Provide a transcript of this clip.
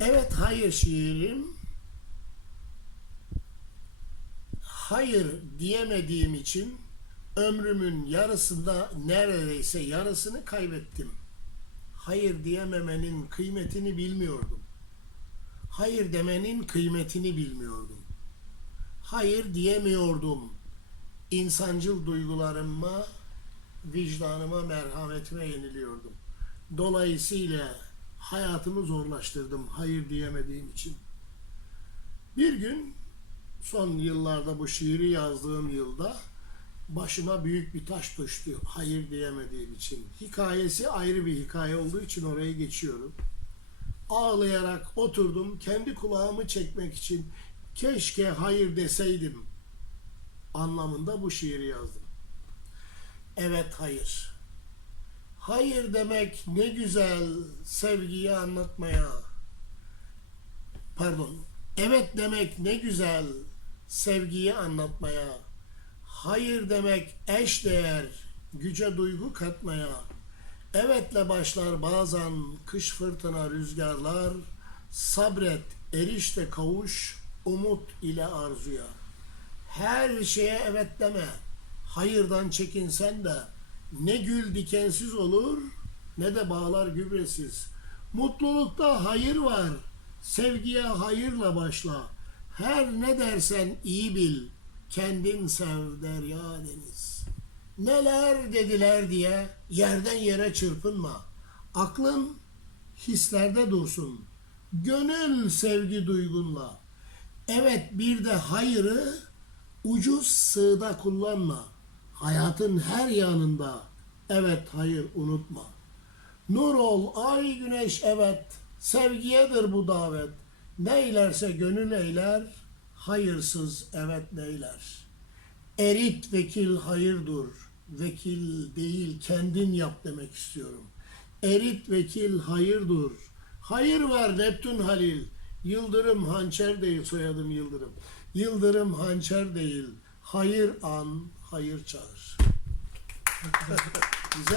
Evet hayır şiirim hayır diyemediğim için ömrümün yarısında neredeyse yarısını kaybettim. Hayır diyememenin kıymetini bilmiyordum. Hayır demenin kıymetini bilmiyordum. Hayır diyemiyordum. İnsancıl duygularıma, vicdanıma, merhametime yeniliyordum. Dolayısıyla hayatımı zorlaştırdım hayır diyemediğim için. Bir gün son yıllarda bu şiiri yazdığım yılda başıma büyük bir taş düştü hayır diyemediğim için. Hikayesi ayrı bir hikaye olduğu için oraya geçiyorum. Ağlayarak oturdum kendi kulağımı çekmek için keşke hayır deseydim anlamında bu şiiri yazdım. Evet hayır. Hayır demek ne güzel sevgiyi anlatmaya. Pardon. Evet demek ne güzel sevgiyi anlatmaya. Hayır demek eş değer güce duygu katmaya. Evetle başlar bazen kış fırtına rüzgarlar. Sabret, erişte kavuş, umut ile arzuya. Her şeye evet deme. Hayırdan çekinsen de ne gül dikensiz olur ne de bağlar gübresiz. Mutlulukta hayır var. Sevgiye hayırla başla. Her ne dersen iyi bil. Kendin sev derya deniz. Neler dediler diye yerden yere çırpınma. Aklın hislerde dursun. Gönül sevgi duygunla. Evet bir de hayırı ucuz sığda kullanma. Hayatın her yanında evet hayır unutma. Nur ol ay güneş evet sevgiyedir bu davet. Neylerse gönül eyler hayırsız evet neyler. Erit vekil hayırdır. Vekil değil kendin yap demek istiyorum. Erit vekil hayırdır. Hayır var Neptün Halil. Yıldırım hançer değil soyadım Yıldırım. Yıldırım hançer değil. Hayır an hayır çağır. Güzel.